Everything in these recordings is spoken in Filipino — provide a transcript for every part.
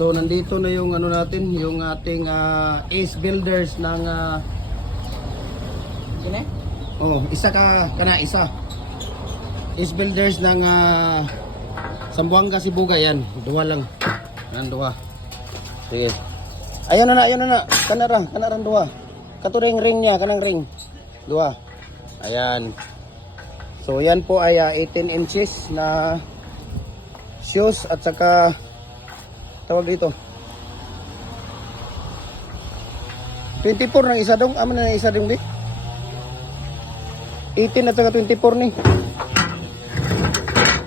So nandito na yung ano natin, yung ating Ace Builders ng Sine? oh, isa isa. Ace Builders ng Zamboanga, Sibuga yan. Duha lang. Yan duha. Sige. Ayun na. Kanara duha. Kato ring niya, kanang ring. Duha. Ayan. So yan po ay 18 inches na shoes at saka tawag dito 24 ng isa dong. Amo na isa dong di 18 at saka 24 ni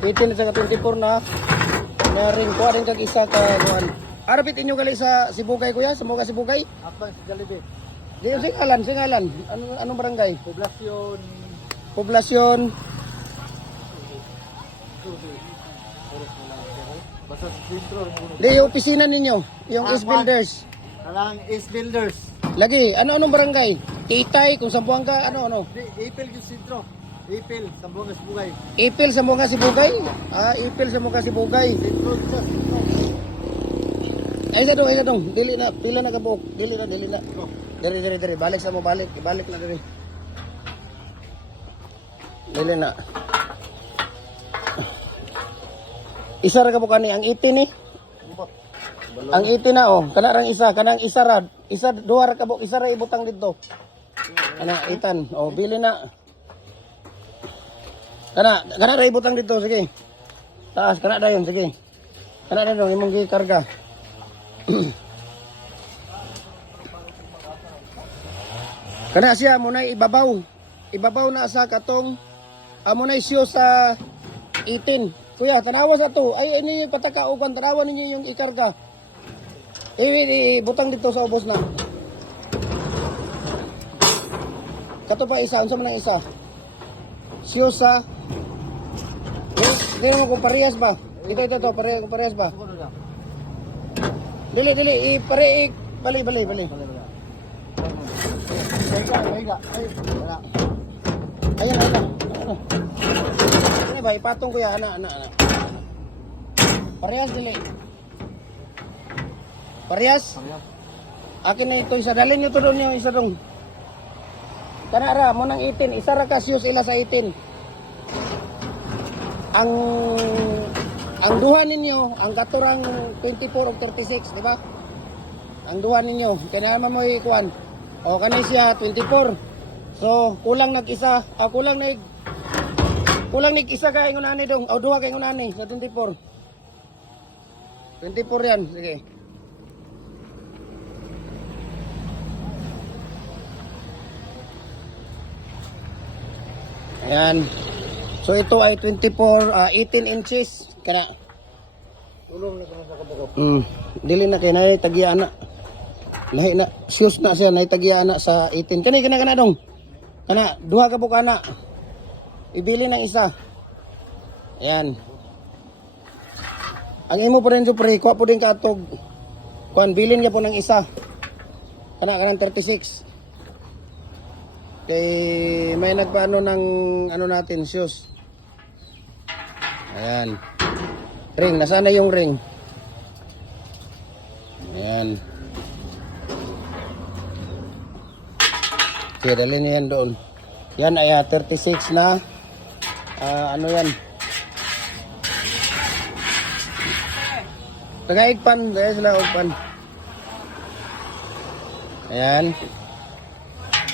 18 at saka 24 na ring ko rin kag isa ka kuan. Arapit inyo gali sa Sibugay kuya, sa mga Sibugay. Apa sa Jollibee? Di singalan. Anong barangay? Poblasyon. Basta sentro. Di yung opisina ninyo, yung Ace Builders. Alang Ace Builders. Lagi, anong barangay? Kitay, kung Zamboanga, ano? Ipil yung sentro. Ipil, Zamboanga Sibugay. Ipil sa mga Sibugay? Ipil sa mga Sibugay. Sentro sa sentro. Ay sa dong. Dili na, pila na kabuok. Dili na. Diri. Balik sa mo, balik na diri. Dili na. Isa ra kabuok ani ang 18 ni. Ang 18 na oh, kanang isa rad. Isa duha ra kabuok, isa ra ibutang didto. Kana itan. Oh, bili na. Kana ra ibutang dito, sige. Taas kana dayon, sige. Kana na dong imong gikarga. Kana siya mo na ibabaw. Ibabaw na sa katong amo na isyo sa 18. Kuya, tanawa sa to. Ay ini pataka uban, tanawa ninyo yung ikarga. Butang dito sa ubos na. Kato pa isa, unsa man ang isa? Siyo sa Dili mo kung parehas ba? Ito, parehas ba? Dili, bali. Higa. Ay, wala. Ayan. Ini ba, ipatong ko yan, ana. Parehas, dili. Parehas? Akin na ito, isa. Dalhin nyo to doon yung isa doon. Kanara, mo ng 18. Isa ra kasyos ila sa 18. Ang duha ninyo, ang katurang 24 o 36, di ba? Ang duha ninyo, kaya naman mo ikuan. O kanay siya 24. So kulang nag-isa, kulang nag-isa ka ingon ani dong. O duha ka ingon ani sa 24. 24 yan, sige. Ayan. So ito ay 18 inches kana. Tulong na sa kabuok. Dili na kay nay tagiya na. Lahi na shoes na siya nay tagiya na sa 18. Kana dong. Kana duha ka buka na. Ibili ng isa. Ayan. Ang imo po rin pre, kuha po din katog. Kuan bilin niya po ng isa. Kanang 36. Kay may nagpaano ng ano natin shoes. Ayan. Ring, nasaan na yung ring? Ayan. Okay, dalhin niya yan doon. Yan ay 36 na. Ano yan? Tagaigpan, dahil sila ugpan. Ayan.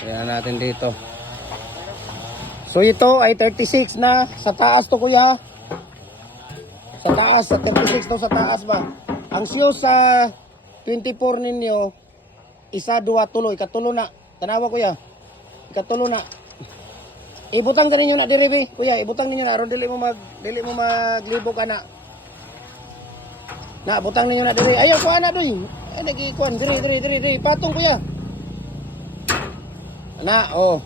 Ayan natin dito. So ito ay 36 na. Sa taas to kuya. Sa taas, sa 36 to sa taas ba? Ang siyo sa 24 ninyo, isa, dua, tulo. Ikatulo na. Tanawa kuya. Ikatulo na. Ibutang din ninyo na diri, kuya. Ibutang ninyo na. Aron dili mo maglibo ka na. Na, butang ninyo na diri. Ayaw ko ana doy. Ay nagikuan diri. Patong kuya. Na, oh.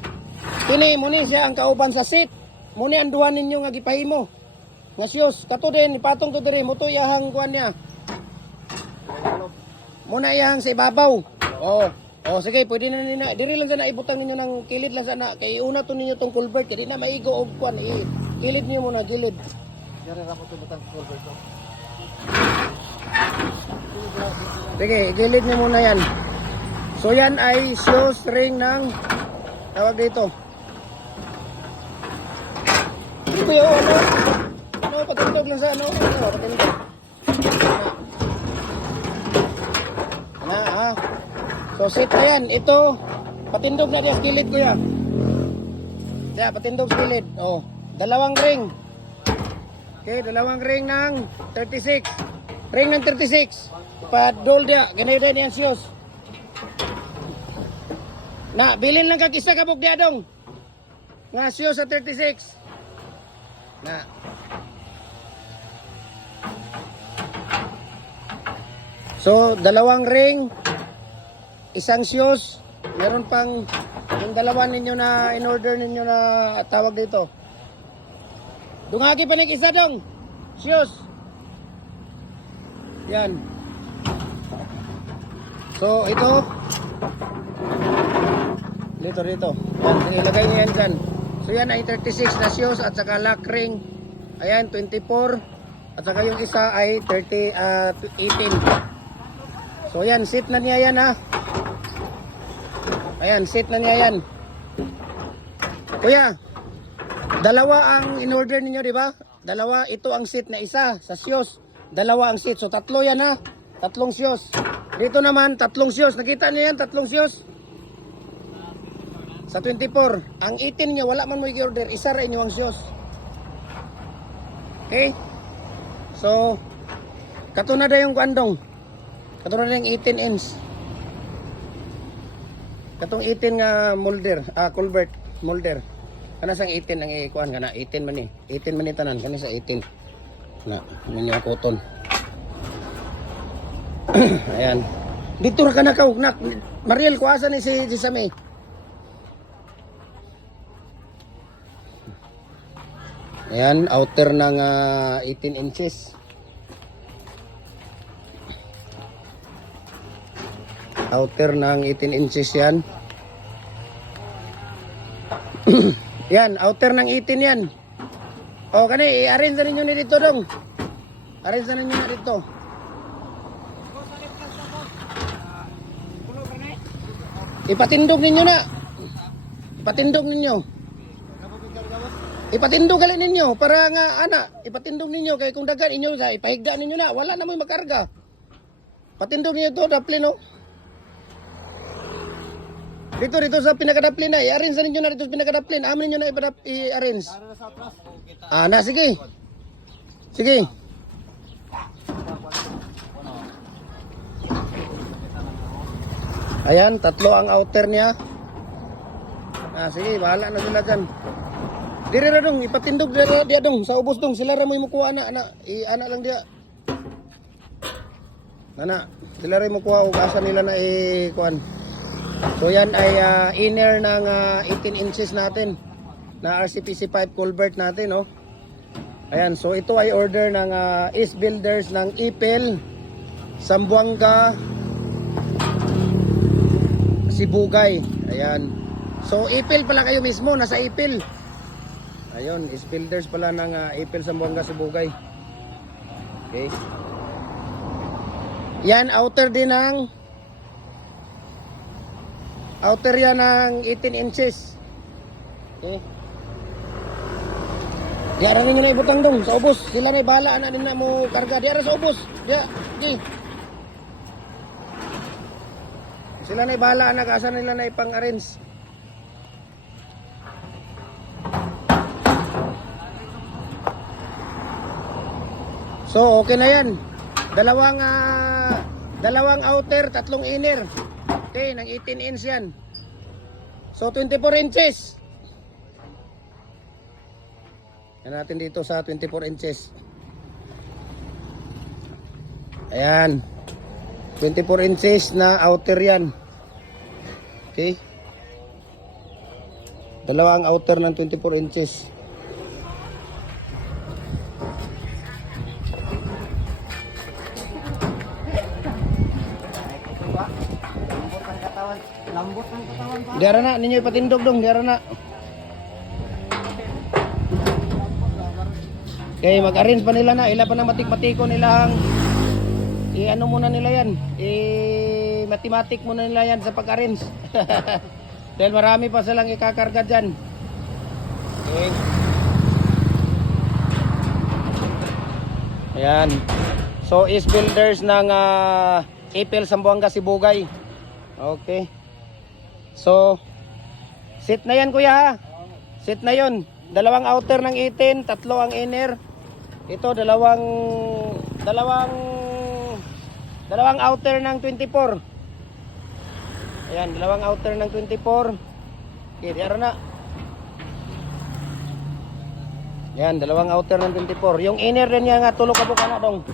Kini muni siya ang kauban sa seat. Muni ang duha ninyo nga gipahimo. Nga siyos, kato din ipatong to diri mo to iyahang kuan niya. Muna iyahang sa ibabaw. Oh. Oh, sige, pwede na nina. Diri lang sana ibutang ninyo ng kilid lang sana. Kay una to ninyo tong culvert, kay di na maigo og kuan. Kilid niyo muna, gilid. Dere ra mo to butang culvert. Sige, gilid niyo muna yan. So yan ay shoes ring ng tawag dito. Ano ba yun? Ano? Patindog lang sa ano? Ano? Patindog. Ano? Ha? So sit na yan. Ito, patindog na diyan gilid ko yan. Kaya patindog sa gilid. Oh, dalawang ring. Okay, dalawang ring ng 36. Ring ng 36. Padol dia, ganay din yan shoes. Na, bilin lang kag isa kabog dia dong. Nga shoes sa 36. Na. So, dalawang ring, isang shoes, meron pang yung dalawa ninyo na in-order ninyo na tawag dito. Dungagi pa isa dong. Shoes. Yan. So, ito. Dito. Yan, ilagay niyo yan dyan. So, yan ay 36 na shoes at saka lock ring. Ayan, 24. At saka yung isa ay 18. So yan, sit na niya yan ha. Ayan, sit na niya yan. Kuya, dalawa ang in-order ninyo, di ba? Dalawa, ito ang sit na isa sa shoes. Dalawa ang sit. So tatlo yan ha. Tatlong shoes. Dito naman, tatlong shoes. Nakita niyo yan, tatlong shoes? Sa 24. Ang 18 niyo, wala man mo i-order. Isa rin yung shoes. Okay? So, katunada yung kuandong. Katulad ng 18 inch. Katong 18 nga molder, culvert molder. Kana sang 18 ang ikuan kana 18 man ni. 18 man ni tanan kani sa 18. Na, ninyo cotton. Ayan. Dito ra kana kaugnak. Mariel ko asa ni si Same. Ayan, outer ng 18 inches. Outer ng 18 inches yan. Yan, outer ng 18 yan. O, kani, i-arrange na ninyo ni dito dong. Arrange na ninyo na dito. Ipatindog ninyo na. Ipatindog ninyo. Ipatindog gali ninyo. Para nga, ipatindog ninyo. Kaya kung dagan inyo, ipahigda ninyo na. Wala na mo makarga. Patindog ninyo to, daplin no. Dito sa pinakadaplin na, i-arrange na ninyo na dito sa pinakadaplin. Amin ninyo na i-arrange. Sige. Sige. Ayan, tatlo ang outer niya. Sige, bahala na sila dyan. Diri ra dong, ipatindog dia dong. Sa ubos dong, sila ra mo imukuha ana. I-ana lang dia. Sila ra mo kuha ug asa nila na i-kuan. So yan ay inner ng 18 inches natin na RCPC pipe culvert natin, no? Ayan, so ito ay order ng East Builders ng Ipil, Zamboanga, Sibugay. Ayan. So Ipil pala kayo mismo, nasa Ipil. Ayun, East Builders pala ng Ipil, Zamboanga, Sibugay. Okay. Yan, outer din ng outer yan ng 18 inches. Okay. Diara ninyo na ibutang dong sa ubos. Sila na bahala na din na mo karga. Diara sa ubos. Diya. Okay. Sila na bahala na kasa nila na ipang-arrange. So okay na yan. Dalawang outer, tatlong inner. Okay, ng 18 inch yan. So, 24 inches. Yan natin dito sa 24 inches. Ayan. 24 inches na outer yan. Okay. Dalawang outer ng 24 inches. Lambot ng katawan pa. Diara na, ninyo ipatindog dong, diara na. Okay, mag-arrange pa nila na, ila pa na matik-matiko nilang ano muna nila yan, mathematic muna nila yan sa pag-arrange. Dahil marami pa silang ikakarga dyan. Okay. Ayan. So, is builders ng Ipil, Zamboanga, Sibugay. Okay. So, sit na yan kuya ha. Sit na yon. Dalawang outer ng 18, tatlo ang inner. Ito dalawang outer ng 24. Ayan, dalawang outer ng 24. Okay, diyan na. Ayan, dalawang outer ng 24. Yung inner din niya nga tulog ka po kana dong.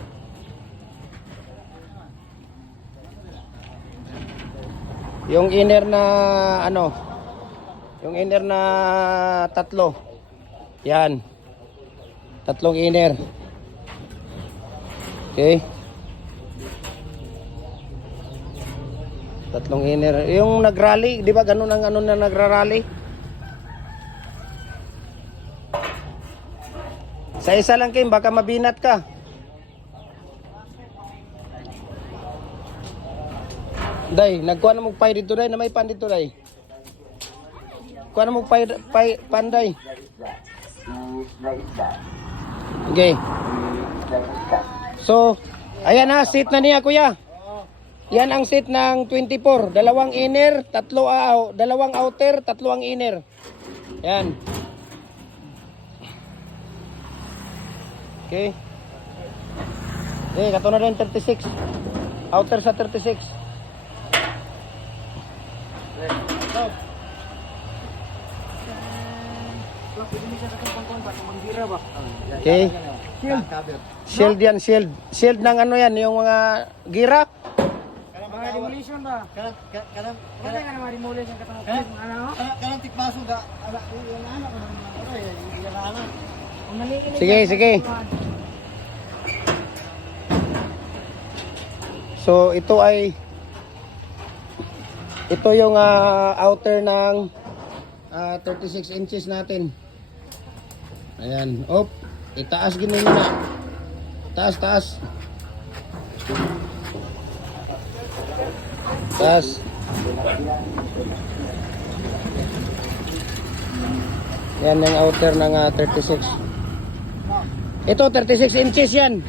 Yung inner na ano? Yung inner na tatlo. Yan. Tatlong inner. Okay. Tatlong inner. Yung nagrally, di ba ganun ang ano na nagrarally? Sa isa lang Kim, baka mabinat ka. Day, nagkuha na magpay dito day, na may pan dito day. Kuha na magpay panday. Okay. So, ayan na, seat na niya kuya. Yan ang seat ng 24. Dalawang inner, dalawang outer, tatlo ang inner. Yan. Okay. Okay, kato na rin 36. Outer sa 36. Okay. Shield yan, shield. Shield ng ano yan, yung mga gira. Mga demolition ba? Kanang Wala ka naman demolition katong ano? tikbaso da ala yung anak ko naman yung anak. Kung nanginginig Sige, ka, sige. So ito yung outer ng 36 inches natin. Ayan, op. Itaas gini muna. Taas. Taas. Yan yung outer ng 36. Ito 36 inches yan.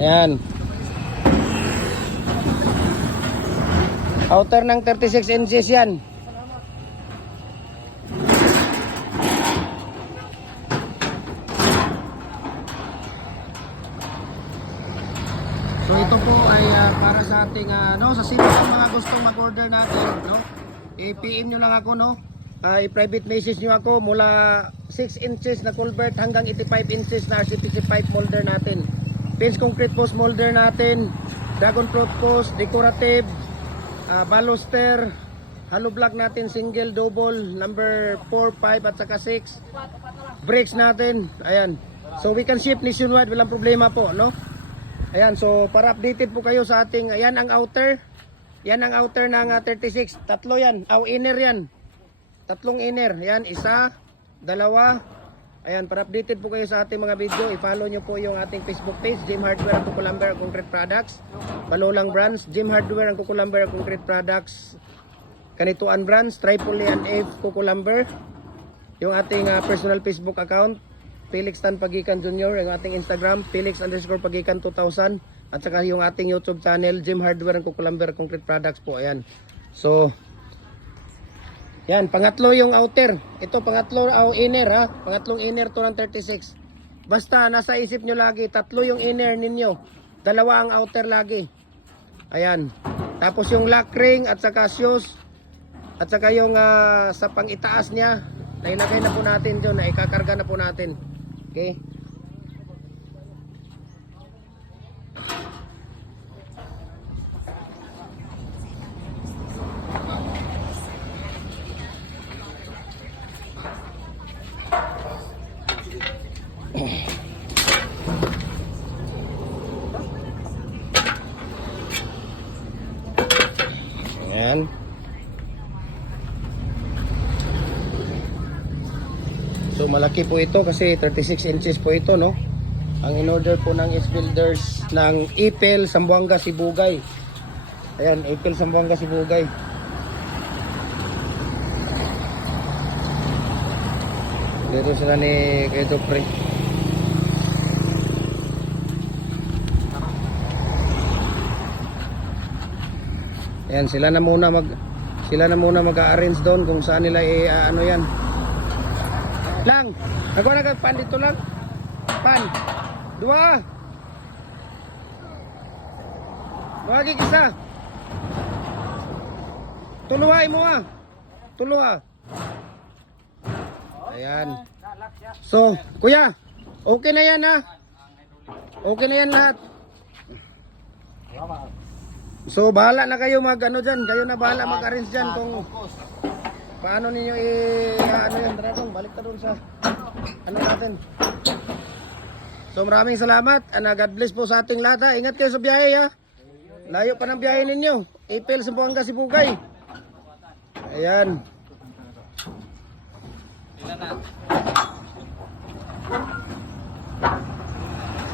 Ayan. Outer ng 36 inches yan. So ito po ay para sa ating sa sino ang mga gustong mag-order natin, no? I-PM nyo lang ako, no? I-private message nyo ako mula 6 inches na culvert hanggang 85 inches na RCPC pipe molder natin. Pins concrete post molder natin, dragon fruit post, decorative, baluster, hollow block natin, single, double, number 4, 5 at saka 6. Brakes natin, ayan. So we can ship nationwide, walang problema po, no? Ayan, so para updated po kayo sa ating, ayan ang outer. Yan ang outer ng 36. Tatlo yan, inner yan. Tatlong inner, ayan, isa, dalawa. Ayan, para updated po kayo sa ating mga video, i-follow nyo po yung ating Facebook page, Jim Hardware ang Kukulamber Concrete Products. Balolang Brands, Jim Hardware ang Kukulamber Concrete Products. Kanituan Brands, Tripoli and F Kukulamber. Yung ating personal Facebook account, Felix Tan Pagikan Jr. Yung ating Instagram, Felix_Pagikan 2000. At saka yung ating YouTube channel, Jim Hardware ang Kukulamber Concrete Products po. Ayan. So, yan, pangatlo yung outer. Ito, pangatlo inner ha. Pangatlong inner to ng 36. Basta, nasa isip nyo lagi, tatlo yung inner ninyo. Dalawa ang outer lagi. Ayan. Tapos yung lock ring at saka shoes. At saka yung sa pang itaas niya, nailagay na po natin dyan, na ikakarga na po natin. Okay. Ayan. So malaki po ito kasi 36 inches po ito, no? Ang in-order po ng S Builders ng Ipil, Zamboanga, Sibugay. Ayan, Ipil, Zamboanga, Sibugay. Dito sila ni Kuya Dupre. Ayan, sila na muna mag-arrange doon kung saan nila ano yan. Lang, nagawa na pan dito lang. Pan. Dua. Wagi kisa. Tuluhay mo ah. Tuluha. Ayan. So, kuya, okay na yan ha. Okay na yan lahat. So, bahala na kayo mag-ano dyan. Kayo na bahala mag-arrange dyan kung paano ninyo ano yan. Dragon, balik ka doon sa ano natin. So, maraming salamat. God bless po sa ating lahat ha. Ingat kayo sa biyahe ha. Layo pa ng biyahe ninyo. Ipil, Zamboanga, Sibugay. Ayan.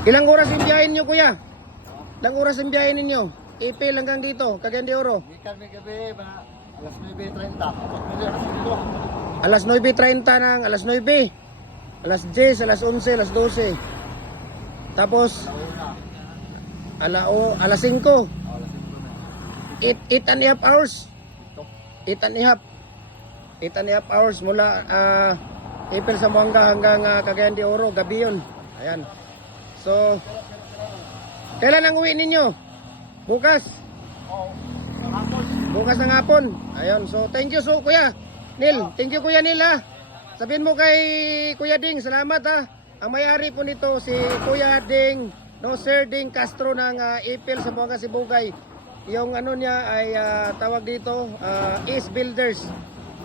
Ilang oras yung biyahe ninyo, kuya? Ilang oras yung biyahe ninyo? Ipil hanggang dito, Cagayan de Oro. Ikan may gabi, alas 9:30. Kapag Alas 9:30 ng alas 9. Alas 10, alas 11, alas 12. Tapos alas 5. 8.5 hours. 8.5 hours mula Ipil, Zamboanga hanggang Cagayan de Oro, gabi yun. Ayan. So, kailan ang uwi ninyo? Bukas. Bukas ng hapon. Ayun. So, thank you so Kuya Neil. Thank you Kuya Neil ha. Sabihin mo kay Kuya Ding, salamat ha. Ang may-ari po nito si Kuya Ding, no, Sir Ding Castro ng Ipil, Zamboanga, Sibugay. Yung ano niya ay tawag dito, S Builders.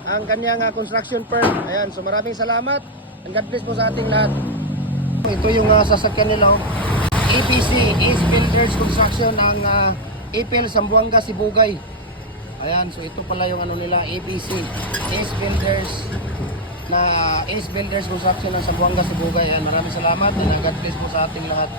Ang kanyang construction firm. Ayan. So, maraming salamat. And God bless po sa ating lahat. Ito yung sasakyan nila. ABC, Ace Builders Construction ng Ipil, Zamboanga, Sibugay. Ayan, so ito pala yung ano nila, ABC, Ace Builders na Ace Builders Construction ng Zamboanga, Sibugay. Ayan, maraming salamat and God bless po sa ating lahat.